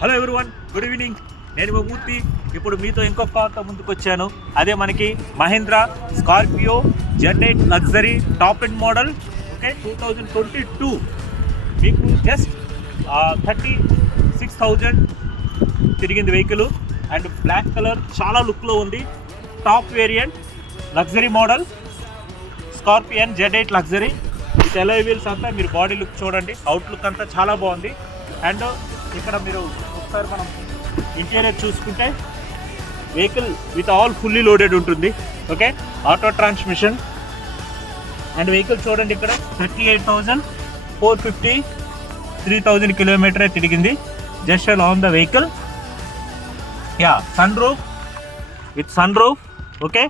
Hello everyone, good evening. నేను మా మూర్తి. ఇప్పుడు మీతో ఇంకొక కార్తో ముందుకు వచ్చాను. అదే మనకి మహీంద్రా స్కార్పియో జెన్8 luxury top end model. Okay, 2022 మీకు జస్ట్ 36,000 తిరిగింది వెహికల్. అండ్ బ్లాక్ కలర్ చాలా లుక్లో ఉంది. Top variant luxury model scorpion జెన్8 లగ్జరీ విత్ ఎలాయ్ వీల్స్ అంతా. మీరు బాడీ లుక్ చూడండి, అవుట్ లుక్ అంతా చాలా బాగుంది. అండ్ ఇక్కడ మీరు ఒకసారి మనం ఇంటీరియర్ చూసుకుంటే vehicle with all fully loaded ఉంటుంది. Okay, auto transmission. And vehicle చూడండి, ఇక్కడ 38,450 3,000 కిలోమీటరే తిరిగింది. Just on the vehicle. Ya, sunroof with sunroof. Okay,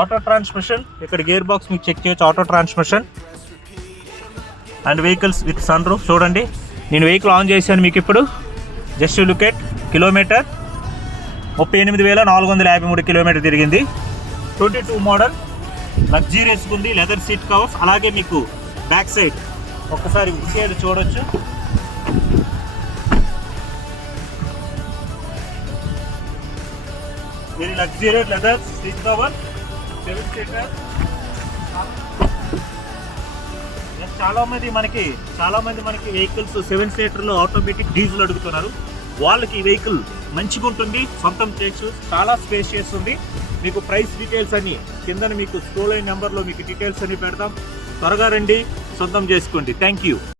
auto transmission. ఇక్కడ గేర్ బాక్స్ మీకు చెక్ చేయొచ్చు, auto transmission. And vehicles with sunroof చూడండి. నేను వెహికల్ ఆన్ చేశాను మీకు ఇప్పుడు. Just look at kilometer 38,453 kilometer తిరిగింది. 22 మోడల్, లగ్జీరియస్ ఉంది. Leather seat covers. అలాగే మీకు బ్యాక్ సైడ్ ఒక్కసారి ఇంటీరియర్ చూడొచ్చు. Very luxurious leather seat cover, 7 seater. చాలా మంది మనకి వెహికల్స్ 7 సీటర్లో ఆటోమేటిక్ డీజిల్ అడుగుతున్నారు. వాళ్ళకి ఈ వెహికల్ మంచిగా ఉంటుంది. సొంతం చేయొచ్చు, చాలా స్పేషియస్ ఉంది. మీకు ప్రైస్ డీటెయిల్స్ అన్ని కింద మీకు స్క్రోల్ అయిన నెంబర్లో మీకు డీటెయిల్స్ అన్ని పెడతాం. త్వరగా రండి, సొంతం చేసుకోండి. Thank you.